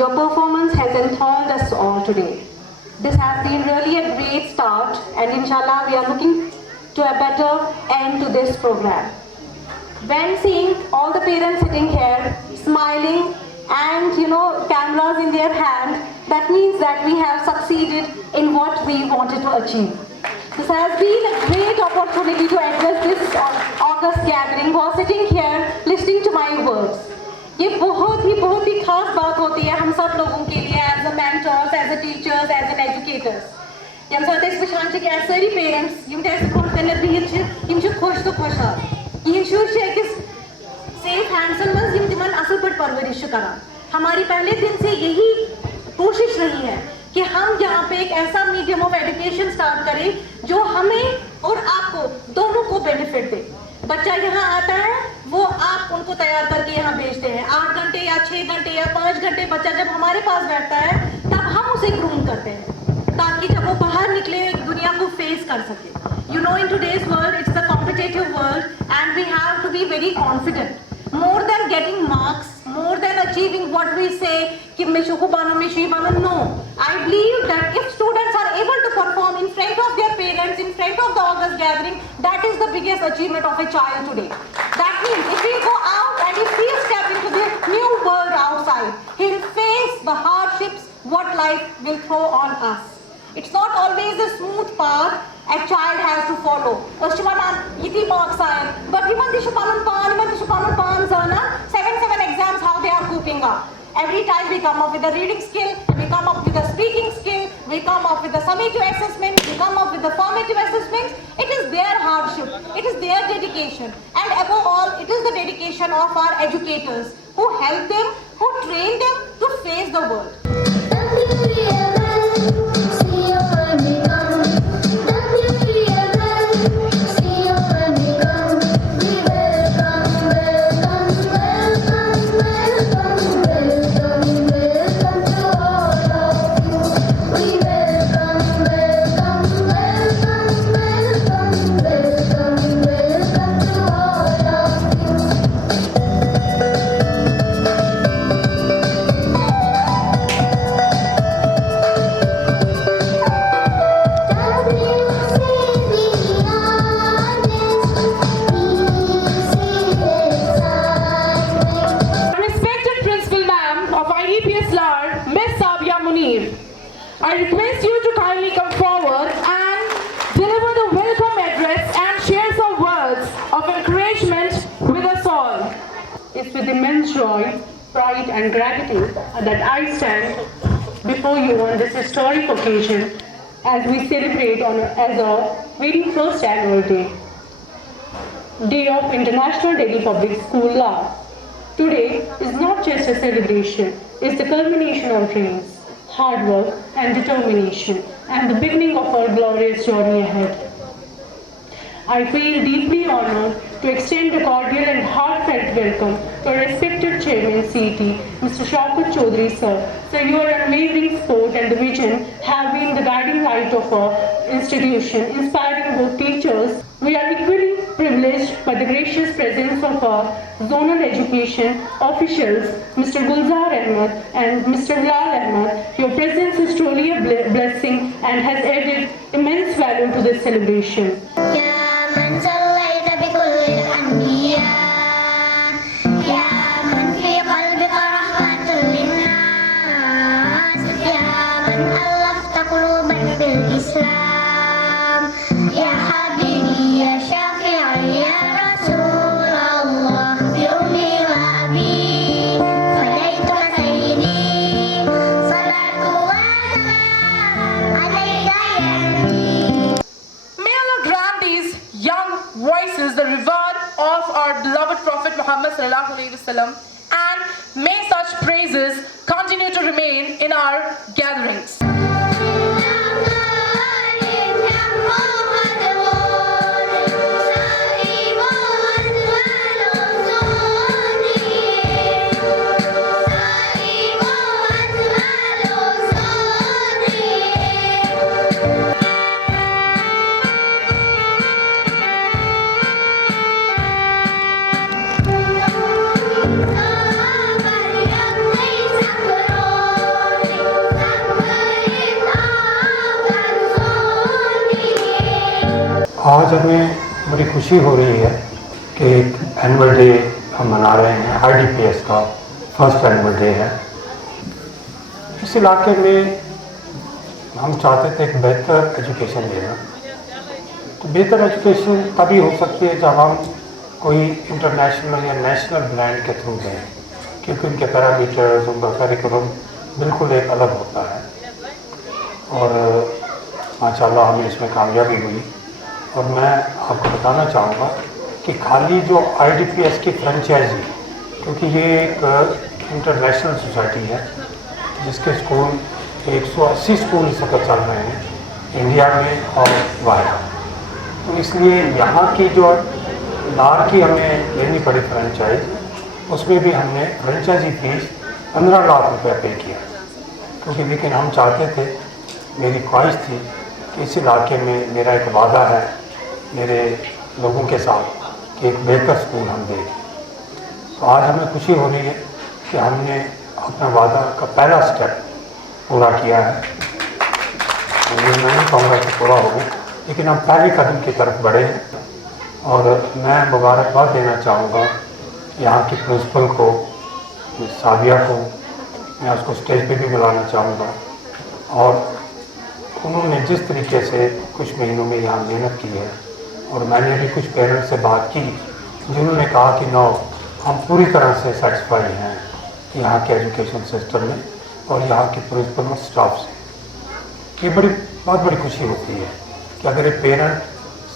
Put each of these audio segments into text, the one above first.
Your performance has enthralled us all today. This has been really a great start, and inshallah we are looking to a better end to this program. When seeing all the parents sitting here, smiling, and cameras in their hand, that means that we have succeeded in what we wanted to achieve. This has been a great opportunity to address this August gathering while sitting here listening to my words. ये बहुत ही खास बात होती है हम सब लोगों के लिए as a mentors, as a teachers, as an educators. यम साथ इस पहचान के क्या सारी parents यम ते ऐसे कौन करने भी यम जो खुश तो खुश आ ये इंश्योर है कि safe handsome में यम दिमान असल पर परवरिश करा हमारी पहले दिन से यही कोशिश रही है कि हम यहाँ पे एक ऐसा मीडियम ऑफ एजुकेशन स्टार्ट करें जो हमें और आपको दोनों को बेनिफिट दे। बच्चा यहाँ आता है वो आप उनको तैयार करके यहाँ भेजते हैं 8 घंटे या 6 घंटे या 5 घंटे बच्चा जब हमारे पास बैठता है तब हम उसे ग्रूम करते हैं ताकि जब वो बाहर निकले दुनिया को फेस कर सके। You know in today's world it's the competitive world and we have to be very confident more than getting marks more than achieving what we say कि मैं शुको Bano no I believe that if students are able to perform in front of their parents in front of the August gathering that is the biggest achievement of a child today. That means if we go out and if we step into the new world outside he will face the hardships what life will throw on us. It's not always a smooth path a child has to follow. Oshmanan yiti marks are but iman dishupalan pan zana 7 exams how they are coping up. Every time we come up with a reading skill, we come up with a speaking skill, we come up with a summative assessment, we come up with the formative assessments. It is their hardship, it is their dedication, and above all, it is the dedication of our educators who help them, who train them to face the world. I request you to kindly come forward and deliver the welcome address and share some words of encouragement with us all. It's with immense joy, pride and gratitude that I stand before you on this historic occasion as we celebrate as our very first annual day of International Delhi Public School Law. Today is not just a celebration, it's the culmination of dreams, hard work and determination, and the beginning of our glorious journey ahead. I feel deeply honored to extend a cordial and heartfelt welcome to our respected Chairman CET, Mr. Shaukat Chaudhary sir. Sir, your unwavering support and the vision have been the guiding light of our institution, inspiring both teachers. We are equally privileged by the gracious presence of our zonal education officials, Mr. Gulzar Ahmed and Mr. Lal Ahmed. Your presence is truly a blessing and has added immense value to this celebration. The reward of our beloved Prophet Muhammad sallallahu alaihi wasallam, and may such praises continue to remain in our gatherings. आज हमें बड़ी खुशी हो रही है कि annual day हम मना रहे हैं। IDPS का फर्स्ट एनुअल डे है। इस इलाके में हम चाहते थे एक बेहतर एजुकेशन देना। तो बेहतर एजुकेशन तभी हो सकती है जब हम कोई इंटरनेशनल या नेशनल ब्रांड के थ्रू दें, क्योंकि उनके पैरामीटर्स, उनका करिकुलम बिल्कुल एक अलग होता है। और माशाल्लाह हमें इसमें कामयाबी हुई। और मैं आपको बताना चाहूँगा कि खाली जो IDPS की फ्रेंचाइजी, क्योंकि ये एक इंटरनेशनल सोसाइटी है जिसके स्कूल 180 स्कूल इस वक्त चल रहे हैं इंडिया में और बाहर। तो इसलिए यहाँ की जो लार की हमें लेनी पड़ी फ्रेंचाइज, उसमें भी हमने फ्रेंचाइजी फीस 15 लाख रुपए पे किया। क्योंकि लेकिन हम चाहते थे, मेरी ख्वाहिश थी कि इस इलाके में मेरा एक वादा है मेरे लोगों के साथ कि एक बेहतर स्कूल हम दें। तो आज हमें खुशी हो रही है कि हमने अपना वादा का पहला स्टेप पूरा किया है। तो ये मैं नहीं कहूँगा कि पूरा हो गया, लेकिन हम पहले कदम की तरफ बढ़े हैं। और मैं मुबारकबाद देना चाहूँगा यहाँ की प्रिंसिपल को, साबिया को। मैं उसको स्टेज पे भी बुलाना चाहूँगा। और उन्होंने जिस तरीके से कुछ महीनों में यहाँ मेहनत की है, और मैंने भी कुछ पेरेंट्स से बात की जिन्होंने कहा कि नो, हम पूरी तरह से सेटिस्फाई हैं यहाँ के एजुकेशन सिस्टम में और यहाँ के प्रिंसिपल और स्टाफ से। ये बहुत बड़ी खुशी होती है कि अगर एक पेरेंट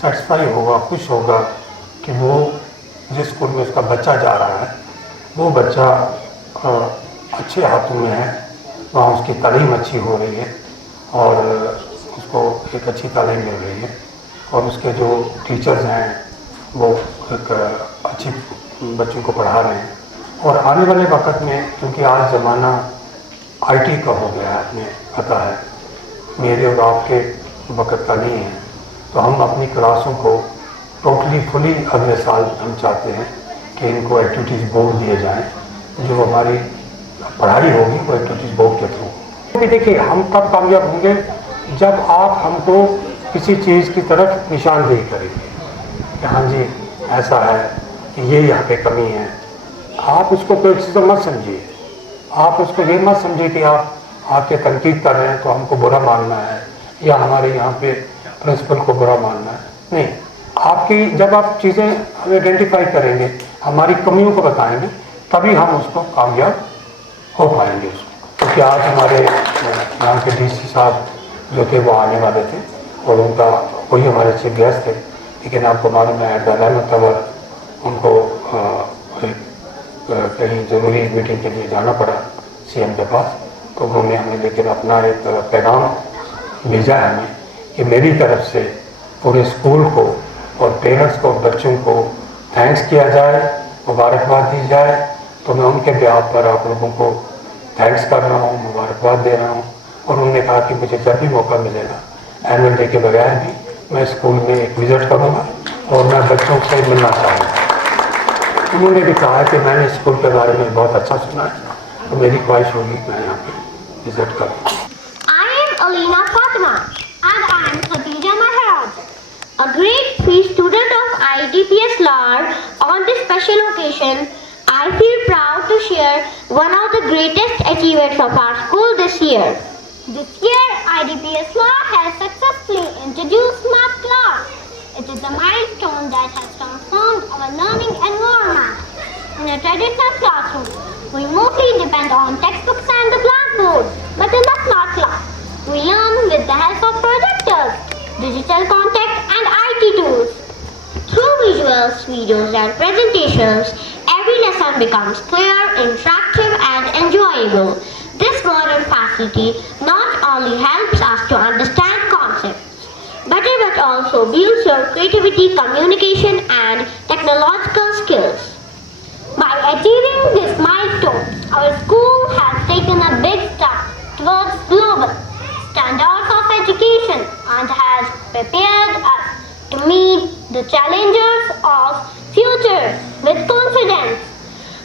सेटिस्फाई होगा, खुश होगा कि वो जिस स्कूल में उसका बच्चा जा रहा है वो बच्चा अच्छे हाथों में है, वहाँ उसकी तालीम अच्छी हो रही है और उसको एक अच्छी तालीम मिल रही है, और उसके जो टीचर्स हैं वो एक अच्छी बच्चों को पढ़ा रहे हैं। और आने वाले वक्त में, क्योंकि आज ज़माना IT का हो गया है, आपने पता है, मेरे और आपके वक्त का नहीं है, तो हम अपनी क्लासों को टोटली फुली अगले साल हम चाहते हैं कि इनको एक्टिविटीज़ बोर्ड दिए जाएं। जो हमारी पढ़ाई होगी वो एक्टिविटीज़ बोर्ड के थ्रू। भी देखिए, हम कब कामयाब होंगे जब आप हमको किसी चीज़ की तरफ निशानदेही करेंगे कि हाँ जी ऐसा है कि ये यहाँ पे कमी है। आप उसको क्रिटिसिज्म मत समझिए, आप उसको ये मत समझिए कि आप आके तनकीद कर रहे हैं तो हमको बुरा मानना है या हमारे यहाँ पे प्रिंसिपल को बुरा मानना है। नहीं, आपकी जब आप चीज़ें आइडेंटिफाई करेंगे, हमारी कमियों को बताएंगे, तभी हम उसको कामयाब हो पाएंगे उसको। क्योंकि आज हमारे यहाँ के DC साहब जो थे वो आने वाले थे और उनका वही हमारे चीफ गेस्ट थे, लेकिन आपको मालूम है उनको कहीं ज़रूरी मीटिंग के लिए जाना पड़ा CM के पास। तो उन्होंने हमें लेकिन अपना एक पैगाम भेजा है हमें कि मेरी तरफ से पूरे स्कूल को और पेरेंट्स को, बच्चों को थैंक्स किया जाए, मुबारकबाद दी जाए। तो मैं उनके ब्याह पर आप लोगों को थैंक्स कर रहा हूँ, मुबारकबाद दे रहा हूँ। और उन्होंने कहा कि मुझे जब भी मौका मिलेगा एनुअल डे के बगैर भी मैं स्कूल में एक विज़िट करूँगा और मैं बच्चों से मिलना चाहूँगा। उन्होंने भी कहा कि मैंने स्कूल के बारे में बहुत अच्छा सुना है, तो मेरी ख्वाहिश होगी मैं यहाँ पे विज़िट करूँ। I am Alina Fatima and I am Khadija Maharaj, a grade 3 student of IDPS LAR. On this special occasion, I feel proud to share one of the greatest achievements of our school this year. This year, IDPS LAR has successfully introduced Smart Class. It is a milestone that has transformed our learning environment. In a traditional classroom, we mostly depend on textbooks and the blackboard, but in the Smart Class, we learn with the help of projectors, digital content and IT tools. Through visuals, videos and presentations, every lesson becomes clear, interactive and enjoyable. This modern facility not only helps us to understand concepts, but it also builds your creativity, communication and technological skills. By achieving this milestone, our school has taken a big step towards global standards of education and has prepared us to meet the challenges of future with confidence.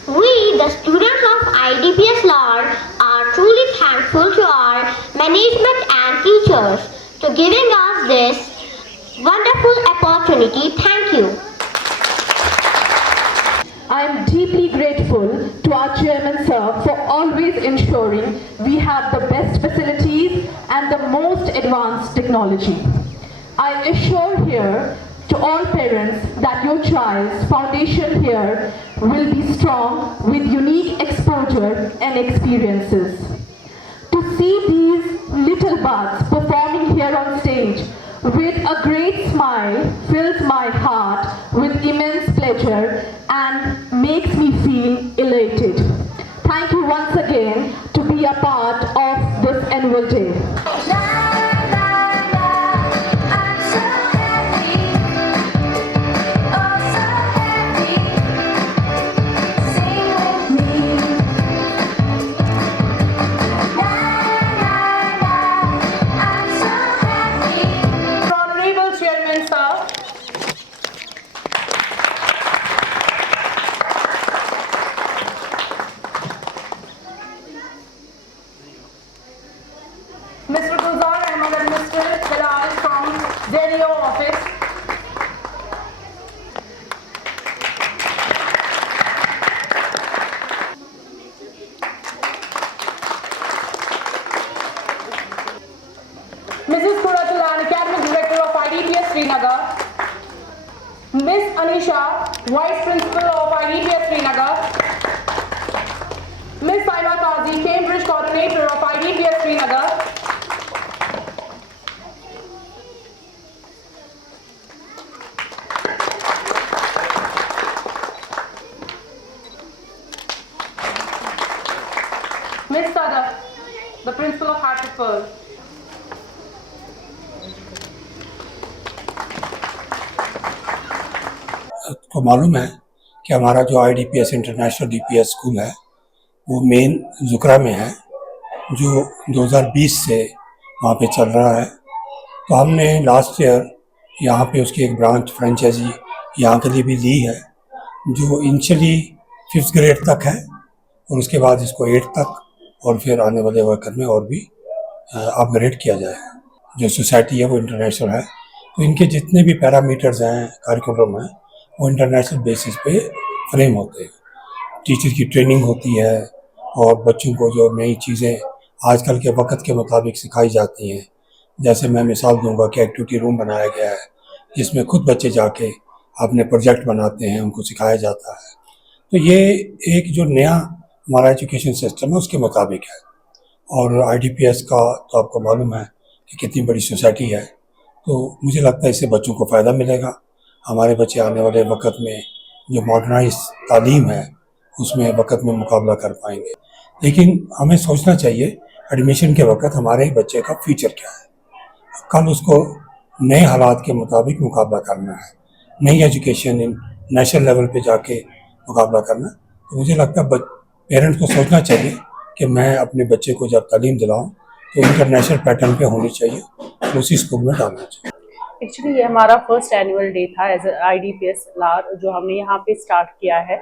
We, the students of IDPS LAR, are truly thankful to our management and teachers for giving us this wonderful opportunity. Thank you. I am deeply grateful to our chairman sir for always ensuring we have the best facilities and the most advanced technology. I assure here to all parents that your child's foundation here will be strong with unique exposure and experiences. To see these little buds performing here on stage with a great smile fills my heart with immense pleasure and makes me feel elated. Thank you once again to be a part of this annual day. Honorable Chairman Sir, Mr. Gulzar Ahmad and Mr. Bilal from ZEO office. Mrs. Kuratulan, Academic Director of IDPS Srinagar. Miss Anisha, Vice Principal of IDPS Srinagar. Miss Saima Qazi, Cambridge Coordinator of IDPS Srinagar. Miss Sadaf, the Principal of Hartford Pearl. आपको मालूम है कि हमारा जो IDPS international DPS school है वो मेन जुकरा में है, जो 2020 से वहाँ पे चल रहा है। तो हमने लास्ट ईयर यहाँ पे उसकी एक ब्रांच फ्रेंचाइजी यहाँ के लिए भी ली है, जो इनिशियली 5th ग्रेड तक है और उसके बाद इसको 8th तक और फिर आने वाले वर्कर में और भी अपग्रेड किया जाए। जो सोसाइटी है वो इंटरनेशनल है, तो इनके जितने भी पैरामीटर्स हैं, करिकुलम हैं, वो इंटरनेशनल बेसिस पे फ्रेम होते हैं। टीचर की ट्रेनिंग होती है और बच्चों को जो नई चीज़ें आजकल के वक्त के मुताबिक सिखाई जाती हैं। जैसे मैं मिसाल दूंगा कि एक्टिविटी रूम बनाया गया है जिसमें खुद बच्चे जाके अपने प्रोजेक्ट बनाते हैं, उनको सिखाया जाता है। तो ये एक जो नया हमारा एजुकेशन सिस्टम है उसके मुताबिक है। और IDPS का तो आपको मालूम है कि कितनी बड़ी सोसाइटी है, तो मुझे लगता है इससे बच्चों को फ़ायदा मिलेगा। हमारे बच्चे आने वाले वक्त में जो मॉडर्नाइज तालीम है उसमें वक्त में मुकाबला कर पाएंगे। लेकिन हमें सोचना चाहिए एडमिशन के वक्त हमारे बच्चे का फ्यूचर क्या है, कल उसको नए हालात के मुताबिक मुकाबला करना है, नई एजुकेशन नेशनल लेवल पे जाके मुकाबला करना। तो मुझे लगता है पेरेंट्स को सोचना चाहिए कि मैं अपने बच्चे को जब तालीम दिलाऊं तो इंटरनेशनल पैटर्न पे होनी चाहिए, तो उसी स्कूल में डालना चाहिए। एक्चुअली ये हमारा फर्स्ट एनुअल डे था एज IDPS लार, जो हमने यहाँ पे स्टार्ट किया है,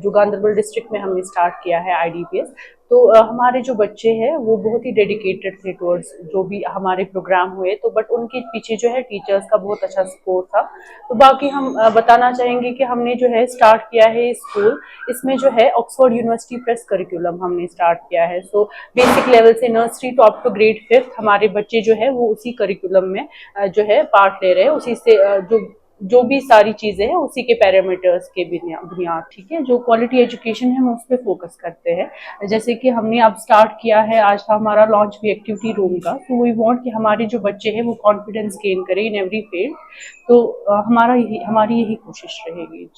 जो गांधरबल डिस्ट्रिक्ट में हमने स्टार्ट किया है IDPS। तो हमारे जो बच्चे हैं वो बहुत ही डेडिकेटेड थे टुवर्ड्स जो भी हमारे प्रोग्राम हुए, तो बट उनके पीछे जो है टीचर्स का बहुत अच्छा सपोर्ट था। तो बाकी हम बताना चाहेंगे कि हमने जो है स्टार्ट किया है स्कूल, इसमें जो है ऑक्सफोर्ड यूनिवर्सिटी प्रेस करिकुलम हमने स्टार्ट किया है। सो बेसिक लेवल से nursery to up to grade 5th हमारे बच्चे जो है वो उसी करिकुलम में जो है पार्ट ले रहे हैं, उसी से जो भी सारी चीज़ें हैं उसी के पैरामीटर्स के बुनियाद, ठीक है। जो क्वालिटी एजुकेशन है हम उस पर फोकस करते हैं। जैसे कि हमने अब स्टार्ट किया है, आज था हमारा लॉन्च भी एक्टिविटी रूम का, तो वी वांट कि हमारे जो बच्चे हैं वो कॉन्फिडेंस गेन करें इन एवरी फील्ड। तो हमारी यही कोशिश रहेगी।